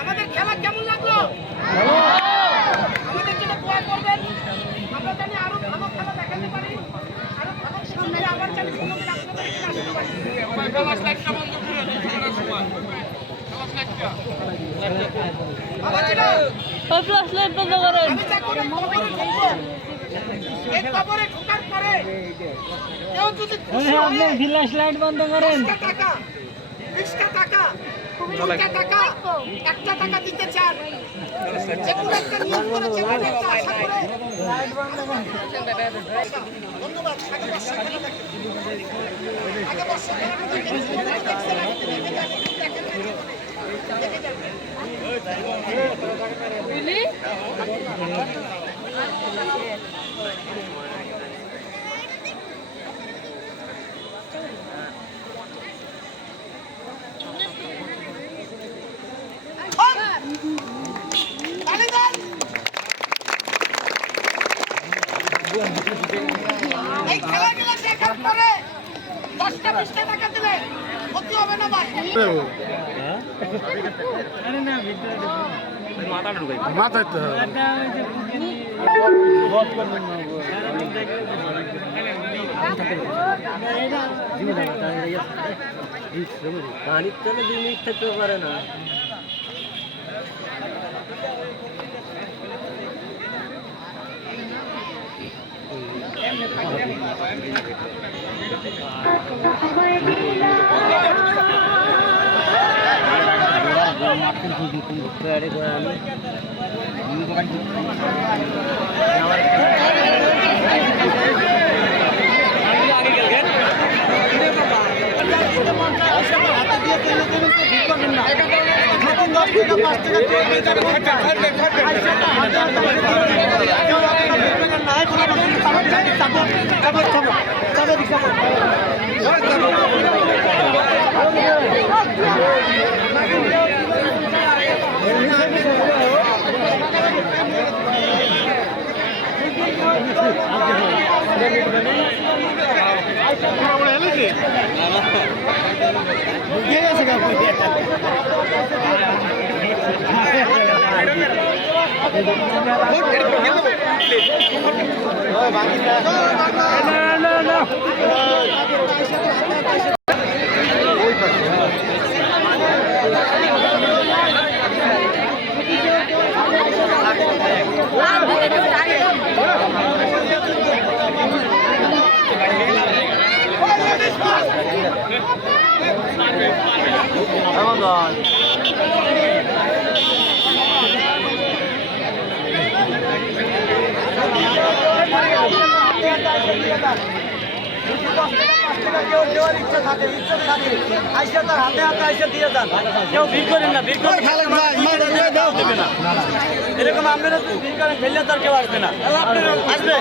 আমাদের খেলা কেমন লাগলো? আমাদের জন্য দোয়া করবেন। আমরা জানি আরো ভালো খেলা দেখাতে পারি, আরো ভালো সামনে আবার জানি সুযোগ রাখতে পারি। কবরে ঢোকার পরে কেউ যদি বন্ধ করেন 20টা টাকা 20টা টাকা 1টা টাকা দিতে চান, যেগুলো একটা নিয়ম করেছে একটা আশা করে ধন্যবাদ। আগে বর্ষ এই খেলাগুলো দেখার পরে 10টা-20টা টাকা দিলে ক্ষতি হবে না ভাই। মাথায় তো পানির তলে 2 মিনিট থাকতে পারে না। দেওয়ার ইচ্ছা থাকে, ইচ্ছা থাকে আইসা তার হাতে হাতে আইসা দিয়ে যান। কেউ ভিড় করেন না, ভিড় করে দেবে না। এরকম আপনারা ভিড় করেন, ফেললে তার কেউ আসবে না, আসবে।